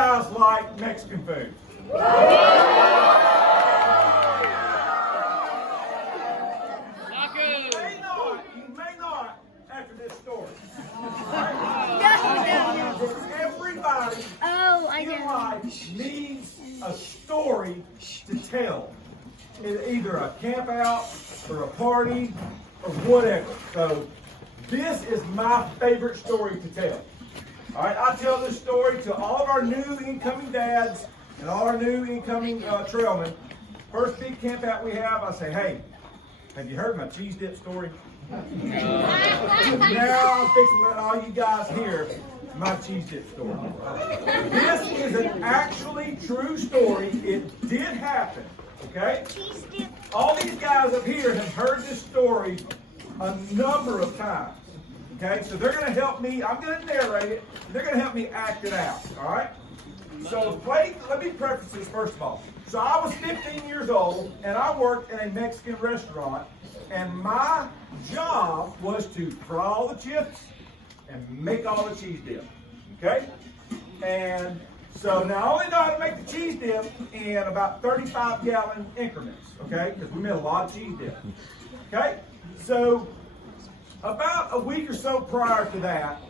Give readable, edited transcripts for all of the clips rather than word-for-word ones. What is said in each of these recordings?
guys like Mexican food? You may not after this story. Everybody in life needs a story to tell. Either a camp out or a party or whatever. So this is my favorite story to tell. All right, I tell this story to all of our new incoming dads and all our new incoming trailmen. First big camp out we have, I say, hey, have you heard my cheese dip story? Now I'm fixing to let all you guys hear my cheese dip story. This is an actually true story. It did happen, okay? All these guys up here have heard this story a number of times, okay? So they're going to help me. I'm going to narrate it. They're going to help me act it out, all right? So let me preface this first of all. So I was 15 years old, and I worked in a Mexican restaurant, and my job was to fry all the chips and make all the cheese dip, okay? And so now I only know how to make the cheese dip in about 35-gallon increments, okay? Because we made a lot of cheese dip, okay? So about a week or so prior to that,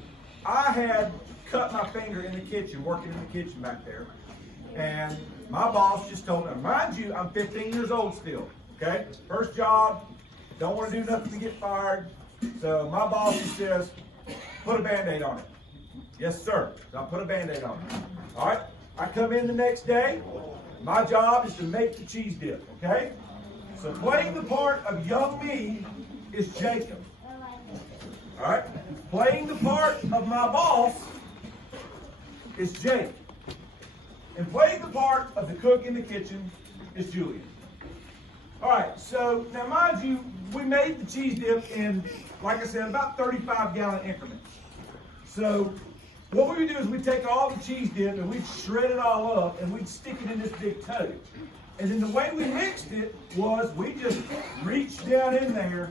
I had cut my finger in the kitchen, working in the kitchen back there. And my boss just told me, mind you, I'm 15 years old still, okay? First job, don't want to do nothing to get fired. So my boss just says, put a Band-Aid on it. Yes, sir. So I put a Band-Aid on it. All right? I come in the next day. My job is to make the cheese dip, okay? So playing the part of young me is Jacob. All right? Playing the part of my boss is Jake. And playing the part of the cook in the kitchen is Julian. All right, so now mind you, we made the cheese dip in, like I said, about 35-gallon increments. So what we would do is we'd take all the cheese dip and we'd shred it all up and we'd stick it in this big tote. And then the way we mixed it was we just reached down in there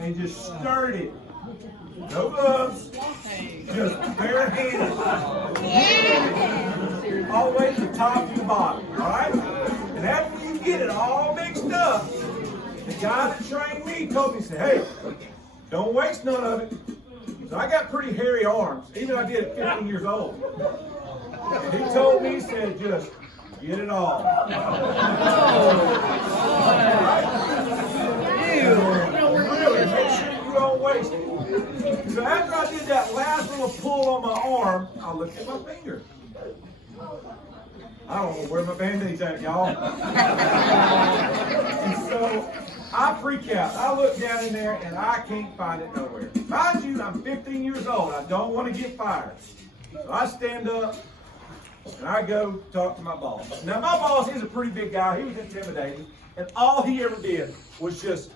and just stirred it. No gloves, just barehanded. All the way to the top and the bottom, all right? And after you get it all mixed up, the guy that trained me told me, hey, don't waste none of it. So I got pretty hairy arms, even though I did at 15 years old. And he told me, he said, just get it all. Really, make sure you don't waste it. So after I did that last little pull on my arm, I looked at my finger. I don't know where my Band-Aid's at, y'all. And so I freak out. I look down in there and I can't find it nowhere. Mind you, I'm 15 years old. I don't want to get fired. So I stand up and I go talk to my boss. Now my boss is a pretty big guy. He was intimidating. And all he ever did was just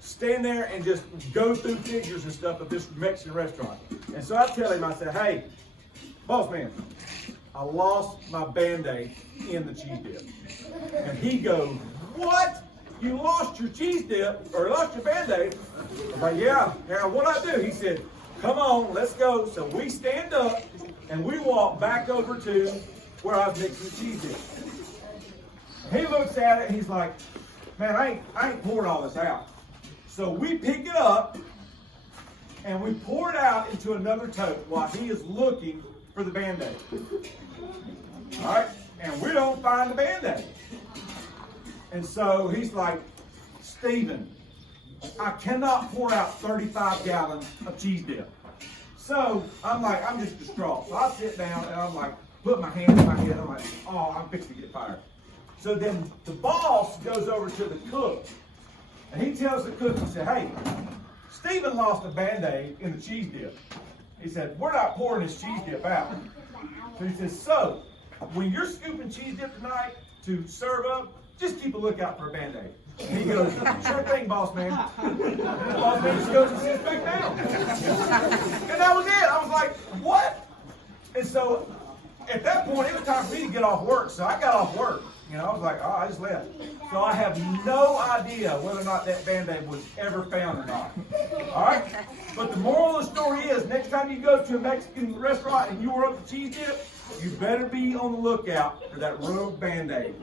stand there and just go through figures and stuff of this Mexican restaurant. And so I tell him, I said, hey, boss man, I lost my Band-Aid in the cheese dip. And he goes, what? You lost your cheese dip, or lost your Band-Aid? I'm like, yeah. Now, what'd I do? He said, come on, let's go. So we stand up, and we walk back over to where I was mixing the cheese dip. And he looks at it, and he's like, man, I ain't poured all this out. So we pick it up, and we pour it out into another tote while he is looking for the Band-Aid. All right? And we don't find the Band-Aid. And so he's like, Stephen, I cannot pour out 35 gallons of cheese dip. So I'm like, I'm just distraught. So I sit down and I'm like, put my hands in my head. I'm like, oh, I'm fixing to get fired. So then the boss goes over to the cook. And he tells the cook, he said, hey, Stephen lost a Band-Aid in the cheese dip. He said, we're not pouring this cheese dip out. So he says, so when you're scooping cheese dip tonight to serve up, just keep a lookout for a Band-Aid. And he goes, sure thing, boss man. And the boss man just goes and sits back down. And that was it. I was like, what? And so at that point, it was time for me to get off work. So I got off work. You know, I was like, oh, I just left. So I have no idea whether or not that Band-Aid was ever found or not. All right? But the moral of the story is, next time you go to a Mexican restaurant and you order up the cheese dip, you better be on the lookout for that rogue Band-Aid.